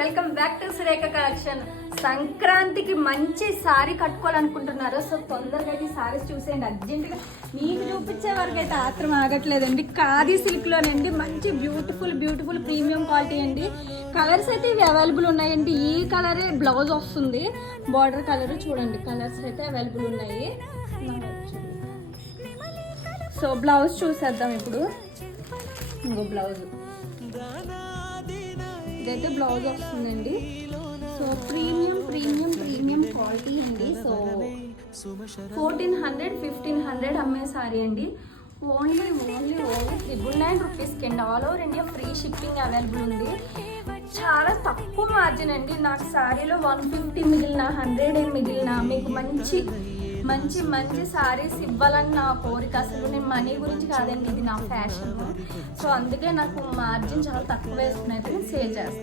Welcome back to Surekha collection. సంక్రాంతికి మంచి sorry కట్టుకోవాలనుకుంటున్నారు. So తొందరగా అయితే సారీస్ చూసేయండి అర్జెంటుగా. మీకు చూపించే వరకు అయితే ఆత్రం ఆగట్లేదండి. ఖాదీ సిల్క్లోనండి మంచి బ్యూటిఫుల్ ప్రీమియం క్వాలిటీ అండి. కలర్స్ అయితే ఇవి అవైలబుల్ ఉన్నాయండి. ఈ కలరే బ్లౌజ్ వస్తుంది, బార్డర్ కలర్ చూడండి. కలర్స్ అయితే అవైలబుల్ ఉన్నాయి. సో బ్లౌజ్ చూసేద్దాం ఇప్పుడు. ఇంకో బ్లౌజ్ ఇదైతే బ్లౌజ్ వస్తుందండి. సో ప్రీమియం క్వాలిటీ అండి. సో 1400-1500 అమ్మే సారీ అండి. ఓన్లీ 999 రూపీస్కి అండి. All over India free shipping available ఉంది. చాలా తక్కువ మార్జిన్ అండి. నాకు సారీలో 150 మిగిలిన 100 మిగిలిన మీకు మంచి సారీస్ ఇవ్వాలని నా కోరిక. అసలు నేను మనీ గురించి కాదండి, ఇది నా ఫ్యాషన్. సో అందుకే నాకు మార్జిన్ చాలా తక్కువ వేసుకుని అయితే నేను సేల్ చేస్తాను.